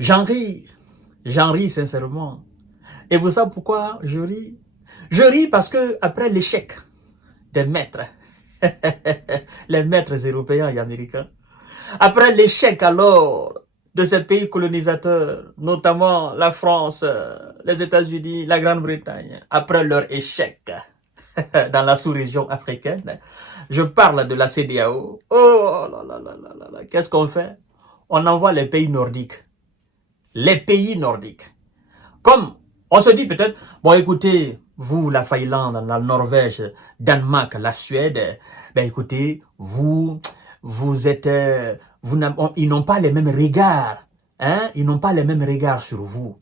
j'en ris sincèrement. Et vous savez pourquoi je ris? Je ris parce que après l'échec des maîtres, les maîtres européens et américains, après l'échec alors de ces pays colonisateurs, notamment la France, les États-Unis, la Grande-Bretagne, après leur échec dans la sous-région africaine, je parle de la CEDEAO. Oh là là là là là, qu'est-ce qu'on fait? On envoie les pays nordiques. Les pays nordiques. Comme on se dit peut-être, bon écoutez, vous, la Finlande, la Norvège, Danemark, la Suède, ben écoutez, vous êtes, ils n'ont pas les mêmes regards, hein, ils n'ont pas les mêmes regards sur vous.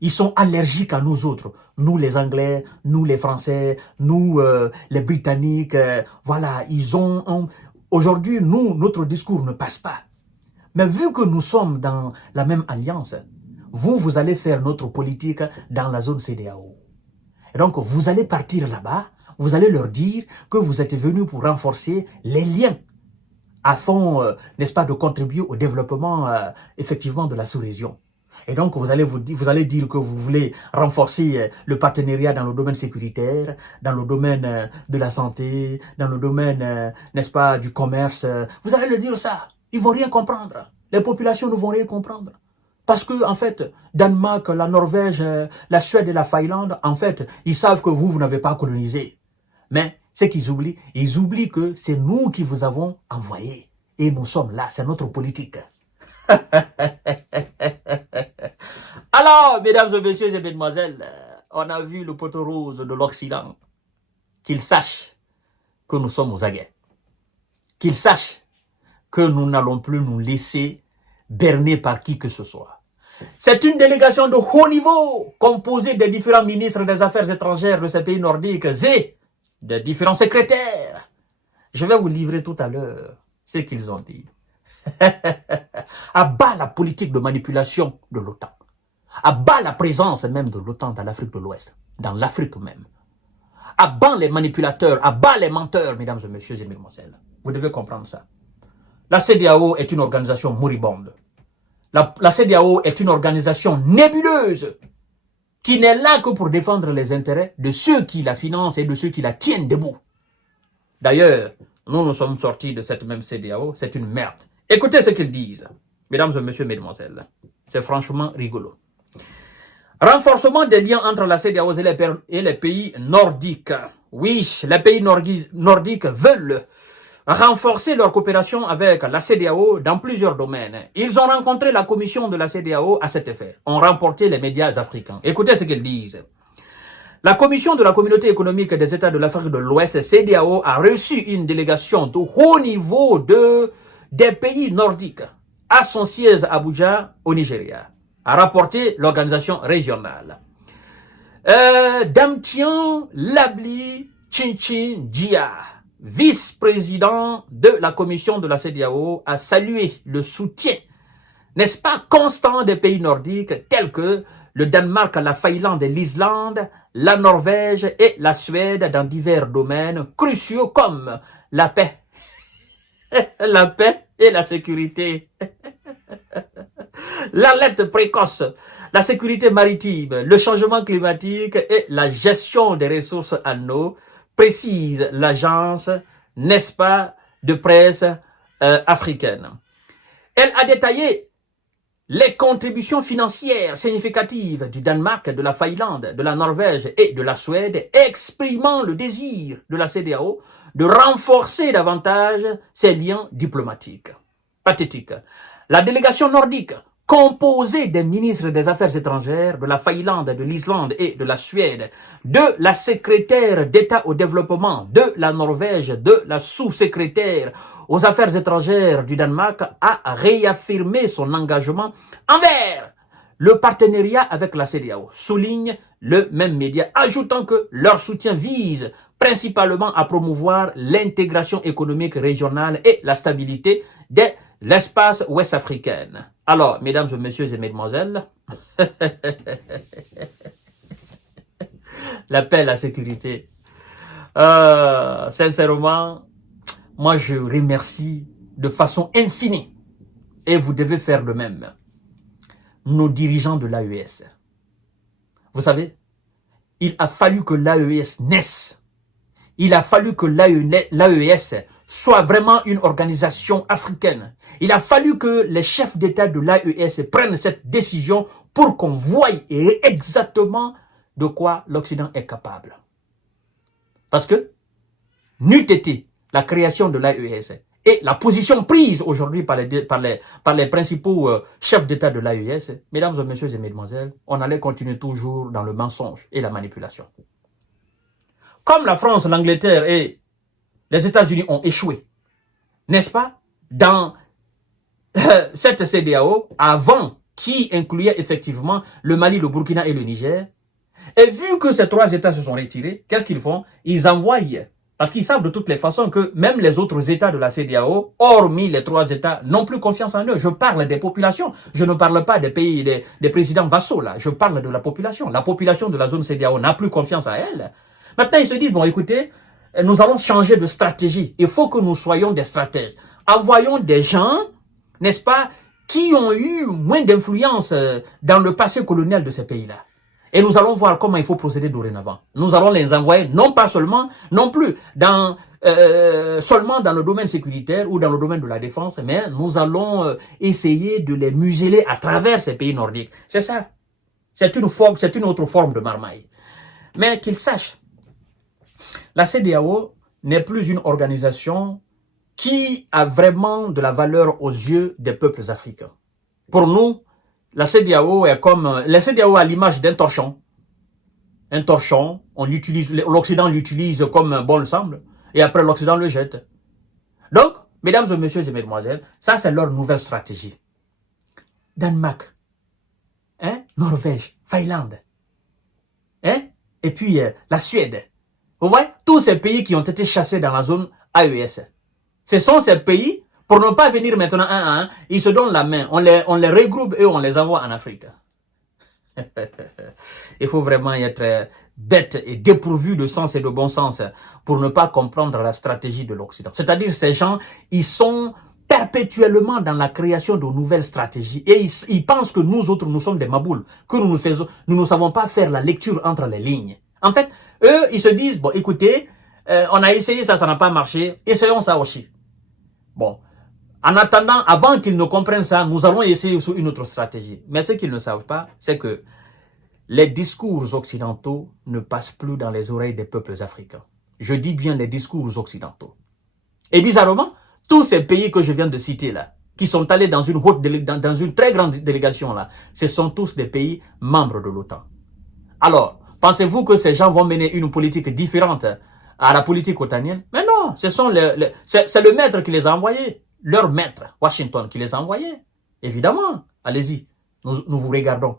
Ils sont allergiques à nous autres, nous les Anglais, nous les Français, nous les Britanniques, voilà, aujourd'hui, notre discours ne passe pas. Mais vu que nous sommes dans la même alliance, vous allez faire notre politique dans la zone CEDEAO. Et donc, vous allez partir là-bas, vous allez leur dire que vous êtes venus pour renforcer les liens afin, n'est-ce pas, de contribuer au développement, effectivement, de la sous-région. Et donc, vous allez dire que vous voulez renforcer le partenariat dans le domaine sécuritaire, dans le domaine de la santé, dans le domaine, n'est-ce pas, du commerce. Vous allez leur dire ça. Ils vont rien comprendre. Les populations ne vont rien comprendre. Parce que, en fait, Danemark, la Norvège, la Suède et la Finlande, en fait, ils savent que vous n'avez pas colonisé. Mais, ce qu'ils oublient, ils oublient que c'est nous qui vous avons envoyé. Et nous sommes là, c'est notre politique. Alors, mesdames et messieurs et mesdemoiselles, on a vu le poteau rose de l'Occident. Qu'ils sachent que nous sommes aux aguets. Qu'ils sachent que nous n'allons plus nous laisser berner par qui que ce soit. C'est une délégation de haut niveau, composée des différents ministres des Affaires étrangères de ces pays nordiques et des différents secrétaires. Je vais vous livrer tout à l'heure ce qu'ils ont dit. À bas la politique de manipulation de l'OTAN. À bas la présence même de l'OTAN dans l'Afrique de l'Ouest, dans l'Afrique même. À bas les manipulateurs, à bas les menteurs, mesdames et messieurs et mesdemoiselles. Vous devez comprendre ça. La CEDEAO est une organisation moribonde. La CEDEAO est une organisation nébuleuse qui n'est là que pour défendre les intérêts de ceux qui la financent et de ceux qui la tiennent debout. D'ailleurs, nous sommes sortis de cette même CEDEAO, c'est une merde. Écoutez ce qu'ils disent, mesdames et messieurs, mesdemoiselles. C'est franchement rigolo. Renforcement des liens entre la CEDEAO et les pays nordiques. Oui, les pays nordiques veulent renforcer leur coopération avec la CEDEAO dans plusieurs domaines. Ils ont rencontré la commission de la CEDEAO à cet effet, ont rapporté les médias africains. Écoutez ce qu'ils disent. La commission de la communauté économique des États de l'Afrique de l'Ouest, CEDEAO, a reçu une délégation de haut niveau des pays nordiques à son siège à Abuja, au Nigeria, a rapporté l'organisation régionale. Damtian Labli Chinchin Jia, vice-président de la commission de la CEDEAO, a salué le soutien, n'est-ce pas, constant des pays nordiques tels que le Danemark, la Finlande, l'Islande, la Norvège et la Suède dans divers domaines cruciaux comme la paix, la paix et la sécurité, l'alerte précoce, la sécurité maritime, le changement climatique et la gestion des ressources en eau, précise l'agence, n'est-ce pas, de presse africaine. Elle a détaillé les contributions financières significatives du Danemark, de la Finlande, de la Norvège et de la Suède, exprimant le désir de la CEDEAO de renforcer davantage ses liens diplomatiques. Pathétique. La délégation nordique, composée des ministres des Affaires étrangères de la Finlande, de l'Islande et de la Suède, de la secrétaire d'État au développement de la Norvège, de la sous-secrétaire aux Affaires étrangères du Danemark, a réaffirmé son engagement envers le partenariat avec la CEDEAO, souligne le même média, ajoutant que leur soutien vise principalement à promouvoir l'intégration économique régionale et la stabilité de l'espace ouest-africain. Alors, mesdames et messieurs et mesdemoiselles, la paix, la sécurité. Sincèrement, moi je remercie de façon infinie, et vous devez faire de même, nos dirigeants de l'AES. Vous savez, il a fallu que l'AES naisse. Il a fallu que l'AES soit vraiment une organisation africaine. Il a fallu que les chefs d'État de l'AES prennent cette décision pour qu'on voie exactement de quoi l'Occident est capable. Parce que, n'eût été la création de l'AES et la position prise aujourd'hui par les principaux chefs d'État de l'AES, mesdames et messieurs et mesdemoiselles, on allait continuer toujours dans le mensonge et la manipulation. Comme la France, l'Angleterre et les États-Unis ont échoué, n'est-ce pas, dans cette CEDEAO, avant, qui incluait effectivement le Mali, le Burkina et le Niger, et vu que ces trois États se sont retirés, qu'est-ce qu'ils font? Ils envoient, parce qu'ils savent de toutes les façons que même les autres États de la CEDEAO, hormis les trois États, n'ont plus confiance en eux. Je parle des populations, je ne parle pas des pays, des présidents vassaux, là. Je parle de la population. La population de la zone CEDEAO n'a plus confiance en elle. Maintenant, ils se disent, bon, écoutez, nous allons changer de stratégie. Il faut que nous soyons des stratèges. Envoyons des gens, n'est-ce pas, qui ont eu moins d'influence dans le passé colonial de ces pays-là. Et nous allons voir comment il faut procéder dorénavant. Nous allons les envoyer, non pas seulement, non plus seulement dans le domaine sécuritaire ou dans le domaine de la défense, mais nous allons essayer de les museler à travers ces pays nordiques. C'est ça. C'est une autre forme de marmaille. Mais qu'ils sachent, la CEDEAO n'est plus une organisation qui a vraiment de la valeur aux yeux des peuples africains. Pour nous, la CEDEAO est comme... La CEDEAO a l'image d'un torchon. Un torchon, l'Occident l'utilise comme bon le semble, et après l'Occident le jette. Donc, mesdames et messieurs et mesdemoiselles, ça c'est leur nouvelle stratégie. Danemark, Norvège, Finlande, et puis la Suède. Vous voyez, tous ces pays qui ont été chassés dans la zone AES. Ce sont ces pays, pour ne pas venir maintenant un à un, ils se donnent la main, on les regroupe et on les envoie en Afrique. Il faut vraiment être bête et dépourvu de sens et de bon sens pour ne pas comprendre la stratégie de l'Occident. C'est-à-dire ces gens, ils sont perpétuellement dans la création de nouvelles stratégies et ils pensent que nous autres, nous sommes des maboules, que nous ne savons pas faire la lecture entre les lignes. En fait, eux, ils se disent, bon, écoutez, on a essayé ça, ça n'a pas marché, essayons ça aussi. Bon, en attendant, avant qu'ils ne comprennent ça, nous allons essayer sur une autre stratégie. Mais ce qu'ils ne savent pas, c'est que les discours occidentaux ne passent plus dans les oreilles des peuples africains. Je dis bien les discours occidentaux. Et bizarrement, tous ces pays que je viens de citer là, qui sont allés dans une très grande délégation là, ce sont tous des pays membres de l'OTAN. Alors, pensez-vous que ces gens vont mener une politique différente à la politique otanienne? Mais non, c'est le maître qui les a envoyés. Leur maître, Washington, qui les a envoyés. Évidemment, allez-y, nous vous regardons.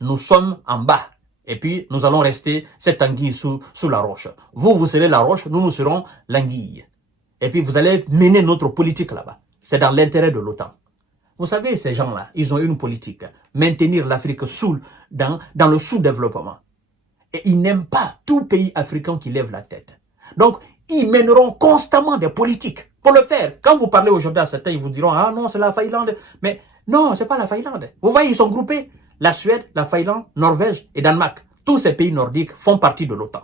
Nous sommes en bas. Et puis, nous allons rester cette anguille sous la roche. Vous serez la roche, nous serons l'anguille. Et puis, vous allez mener notre politique là-bas. C'est dans l'intérêt de l'OTAN. Vous savez, ces gens-là, ils ont une politique. Maintenir l'Afrique dans le sous-développement. Et ils n'aiment pas tout pays africain qui lève la tête. Donc, ils mèneront constamment des politiques pour le faire. Quand vous parlez aujourd'hui à certains, ils vous diront, ah non, c'est la Finlande. Mais non, c'est pas la Finlande. Vous voyez, ils sont groupés. La Suède, la Finlande, Norvège et Danemark. Tous ces pays nordiques font partie de l'OTAN.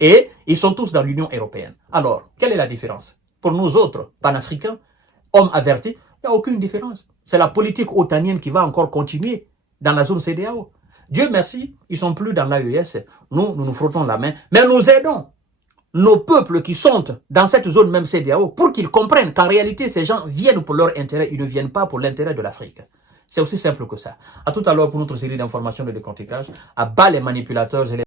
Et ils sont tous dans l'Union européenne. Alors, quelle est la différence? Pour nous autres, panafricains, hommes avertis, il n'y a aucune différence. C'est la politique otanienne qui va encore continuer dans la zone CEDEAO. Dieu merci, ils ne sont plus dans l'AES. Nous frottons la main. Mais nous aidons nos peuples qui sont dans cette zone même CEDEAO pour qu'ils comprennent qu'en réalité, ces gens viennent pour leur intérêt. Ils ne viennent pas pour l'intérêt de l'Afrique. C'est aussi simple que ça. À tout à l'heure pour notre série d'informations de décortiquage. À bas les manipulateurs et les